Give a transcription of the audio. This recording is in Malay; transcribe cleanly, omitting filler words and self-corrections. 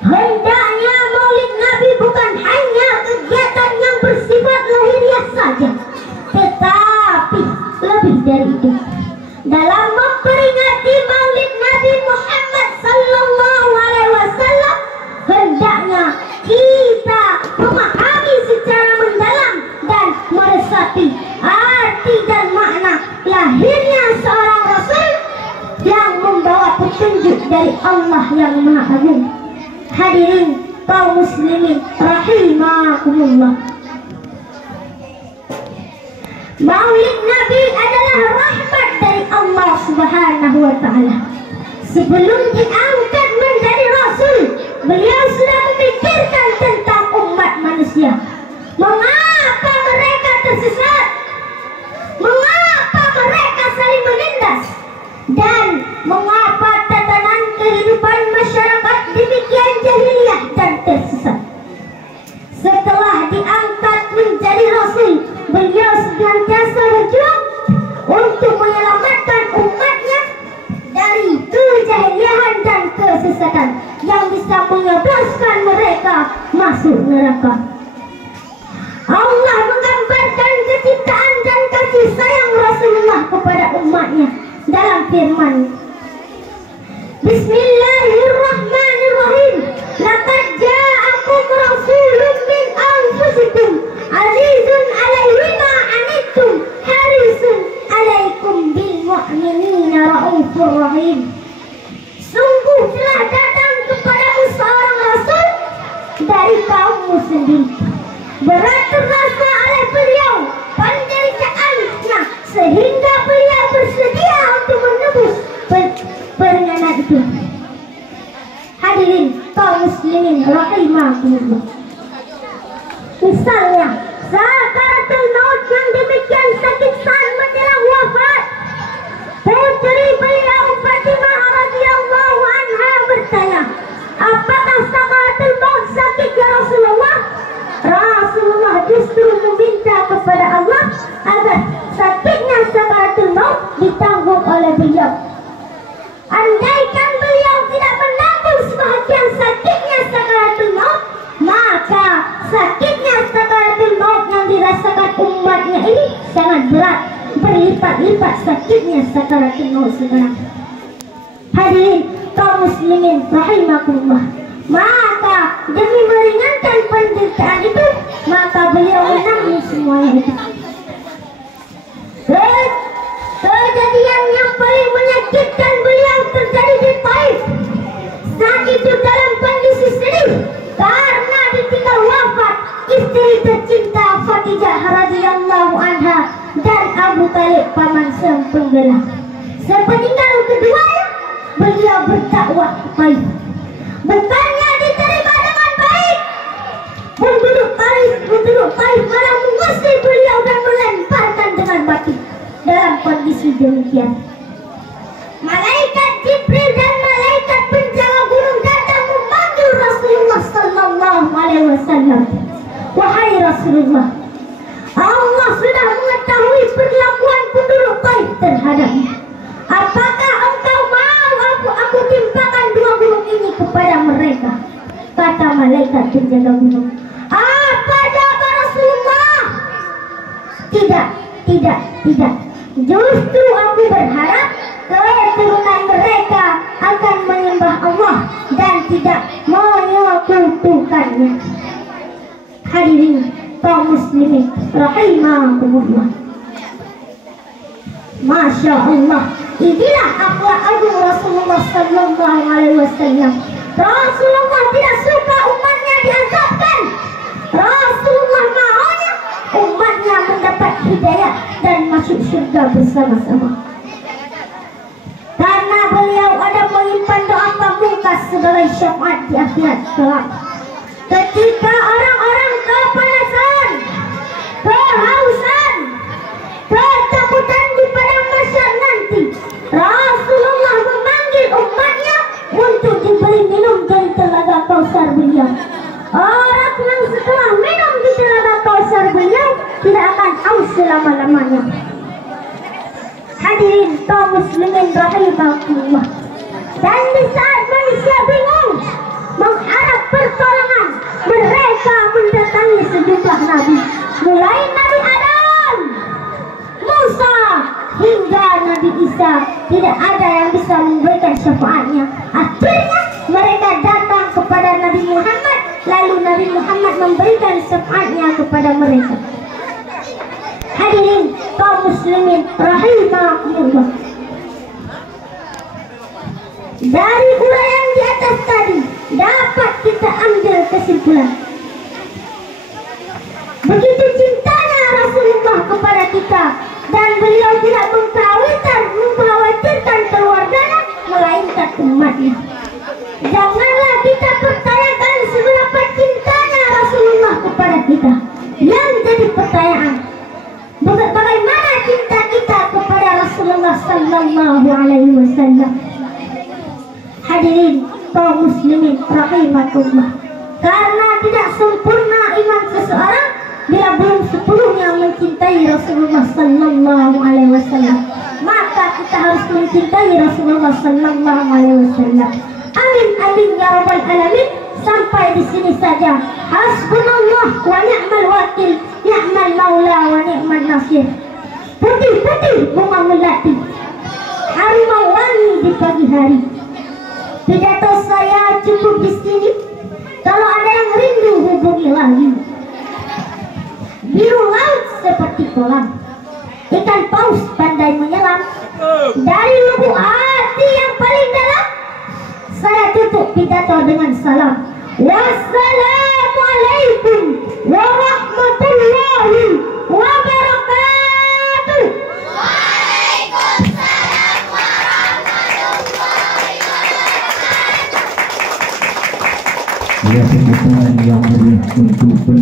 Hendaknya Maulid Nabi bukan hanya kegiatan yang bersifat lahiriah saja, tetapi lebih dari itu. Dalam memperingati Maulid Nabi Muhammad sallallahu alaihi wasallam, hendaknya kita memahami secara mendalam dan meresapi arti dan makna lahirnya seorang Rasul yang membawa petunjuk dari Allah yang Maha Agung. Hadirin kaum muslimin rahimakumullah, Maulid Nabi adalah rahmat dari Allah Subhanahu wa ta'ala. Sebelum diangkat menjadi Rasul, beliau sudah memikirkan tentang umat manusia. Mengapa mereka tersesat? Mengapa mereka saling menindas? Dan mengapa tatanan kehidupan masyarakat demikian jahiliyah dan tersesat? Setelah diangkat menjadi Rasul, beliau senantiasa berjuang untuk menyelamatkan umatnya dari kejahiliahan dan kesesatan yang bisa menjebloskan mereka masuk neraka. Allah menggambarkan kecintaan dan kasih sayang Rasulullah kepada umatnya dalam firman, Bismillahirrahmanirrahim. Laqad ja'akum rasulun min anfusikum azizun 'alaihi ma 'anittum harisun 'alaikum bil mu'minina raufur rahim. Sungguh telah datang kepadamu seorang rasul dari kaummu sendiri. Berat terasa oleh beliau penderitaannya sehingga beliau bersedia untuk menebus peringanan itu. Hadirin kaum muslimin rahimakumullah. Misalnya sakaratul maut yang demikian sakit saat menjelang wafat, putri beliau Fatimah radhiyallahu anha bertanya, apakah sakaratul maut sakit ya Rasulullah? Rasulullah justru meminta kepada Allah agar sakitnya sakaratul maut ditanggung oleh beliau. Andaikan beliau tidak menanggung sebahagian sakitnya sakaratul maut, maka sakitnya sakaratul maut yang dirasakan umatnya ini sangat berat, berlipat-lipat sakitnya sakaratul maut sekarang. Hadirin kaum muslimin rahimakumullah, maka demi meringankan penderitaan itu, maka beliau menanggung semuanya itu. Kejadian yang paling menyakitkan beliau terjadi di Taif. Saat itu dalam kondisi sedih karena ditinggal wafat istri tercinta Khadijah radhiyallahu anha dan Abu Talib paman sepenggelam. Sepeninggal keduanya, beliau berdakwah ke Taif. Bukannya diterima dengan baik, penduduk Taif malah mengusir beliau dan melemparkan dengan batu. Dalam kondisi demikian, malaikat Jibril dan malaikat penjaga gunung datang memanggil Rasulullah sallallahu alaihi wasallam. Wahai Rasulullah, Allah sudah mengetahui perlakuan penduduk Taif terhadapnya. Apakah engkau mau aku timpakan dua gunung ini kepada mereka? Kata malaikat penjaga gunung. Apa jawab Rasulullah? Tidak. Justru aku berharap keturunan mereka akan menyembah Allah dan tidak menyekutukannya. Hadirin kaum muslimin rahimakumullah, Masya Allah, inilah akhlak agung Rasulullah sallallahu alaihi wasallam. Rasulullah tidak suka umatnya diazabkan. Rasulullah maunya umatnya mendapat hidayah dan masuk surga bersama-sama. Karena beliau ada menyimpan doa pamungkas sebagai syafaat di akhirat kelak. Ketika orang-orang kepanasan, kehausan, ketakutan di padang mahsyar nanti, Rasulullah memanggil umatnya untuk diberi minum dari telaga Kausar beliau. Orang yang setelah minum di telaga Kausar beliau tidak akan haus selama-lamanya. Hadirin kaum muslimin rahimakumullah. Dan di saat manusia bingung mengharap Lalu Nabi Muhammad memberikan syafaatnya kepada mereka. Hadirin kaum muslimin rahimakumullah. Dari uraian di atas tadi dapat kita ambil kesimpulan, begitu cintanya Rasulullah kepada kita, dan beliau tidak mengkhawatirkan keluarganya melainkan umatnya. Janganlah kita pertanyakan seberapa cintanya Rasulullah kepada kita. Yang jadi pertanyaan, bagaimana cinta kita kepada Rasulullah sallallahu alaihi wasallam. Hadirin kaum muslimin rahimakumullah. Karena tidak sempurna iman seseorang bila belum sepenuhnya mencintai Rasulullah sallallahu alaihi wasallam, maka kita harus mencintai Rasulullah sallallahu alaihi wasallam. Amin amin ya rabbal alamin. Sampai di sini saja. Hasbunallah wa ni'mal wakil, ni'mal maula wa ni'mal nasir. Putih-putih bunga melati, harimau wangi di pagi hari. Pidato saya cukup di sini. Kalau ada yang rindu hubungi lagi. Biru laut seperti kolam, ikan paus pandai menyelam. Dari lubuk hati yang paling dalam, saya tutup pidato dengan salam. Wassalamualaikum warahmatullahi wabarakatuh. Waalaikumsalam warahmatullahi wabarakatuh. Ya, yang mulia untuk